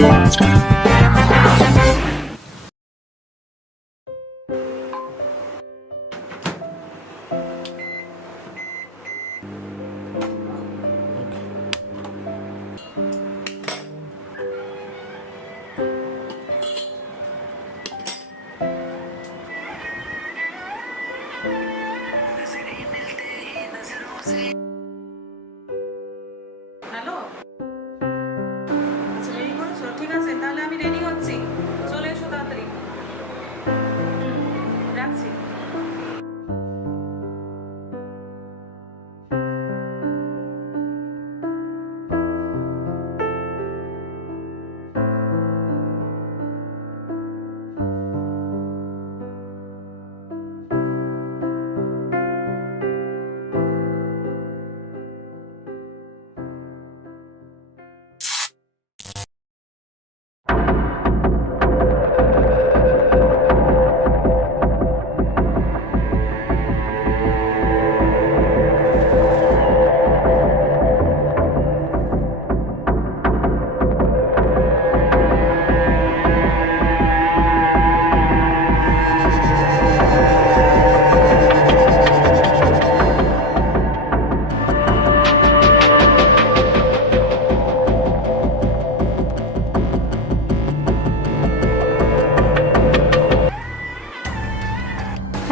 Hello, আচ্ছা ready করেছো? ঠিক আছে, তাহলে আমি রেডি হচ্ছি, চলে এসো তাড়াতাড়ি। রাখছি।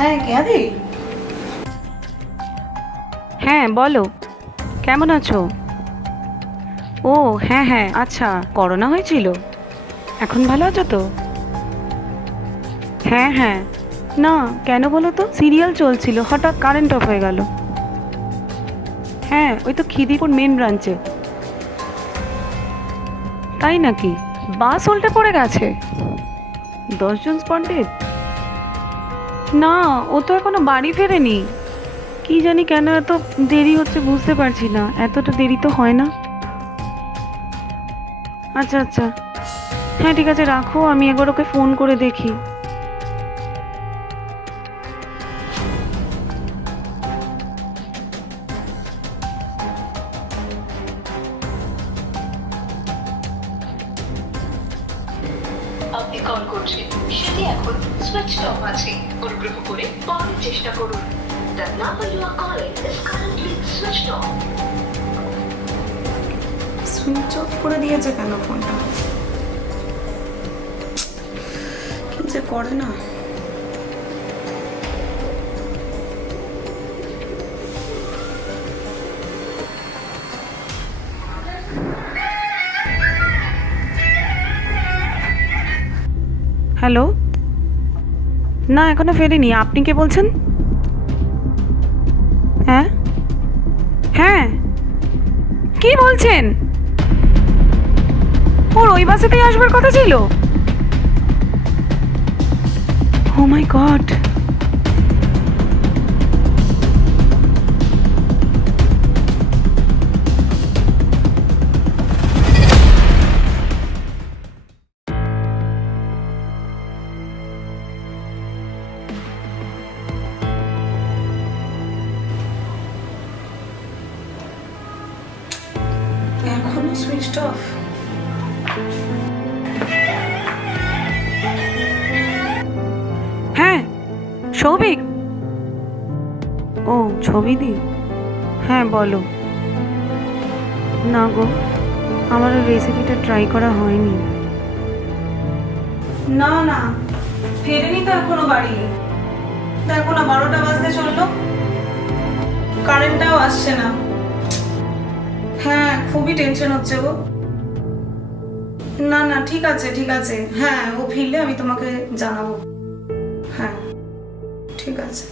হ্যাঁ কেয়াদি, হ্যাঁ বলো, কেমন আছো? ও হ্যাঁ হ্যাঁ, আচ্ছা, করোনা হয়েছিল? এখন ভালো আছো তো? হ্যাঁ হ্যাঁ। না, কেন বলো তো, সিরিয়াল চলছিল, হঠাৎ কারেন্ট অফ হয়ে গেল। হ্যাঁ, ওই তো খিদিরপুর মেন ব্রাঞ্চে। তাই নাকি? বাস উল্টে পড়ে গেছে? 10 জন স্পটেড? না, ও তো এখনো বাড়ি ফেরেনি। কি জানি কেন এত দেরি হচ্ছে, বুঝতে পারছি না, এতটা দেরি তো হয় না। আচ্ছা আচ্ছা, হ্যাঁ ঠিক আছে, রাখো, আমি একবার ওকে ফোন করে দেখি। আপনি কল করছেন সেটি এখন সুইচ অফ আছে, অনুগ্রহ করে পরে চেষ্টা করুন। The number you are calling is currently switched off. Switch off করে দিয়েছে কেন ফোনটা? কি যে করে না। হ্যালো, না এখনো ফেরেনি, আপনি কে বলছেন? হ্যাঁ হ্যাঁ, কি বলছেন? ওর ওই বাসেতেই আসবার কথা ছিল? ও মাই গড। এখনো সুইচ অফ? হ্যাঁ, সৌভিক। ও ছবি দি, হ্যাঁ বলো। না গো, আমার রেসিপিটা ট্রাই করা হয়নি। না না, ফেরেনি তো এখনো বাড়ি। দেখো না, 12টা বাজতে চললো, কারেন্টটাও আসছে না। হ্যাঁ, খুবই টেনশন হচ্ছে গো। না না, ঠিক আছে ঠিক আছে, হ্যাঁ ও ফিরলে আমি তোমাকে জানাবো। হ্যাঁ ঠিক আছে।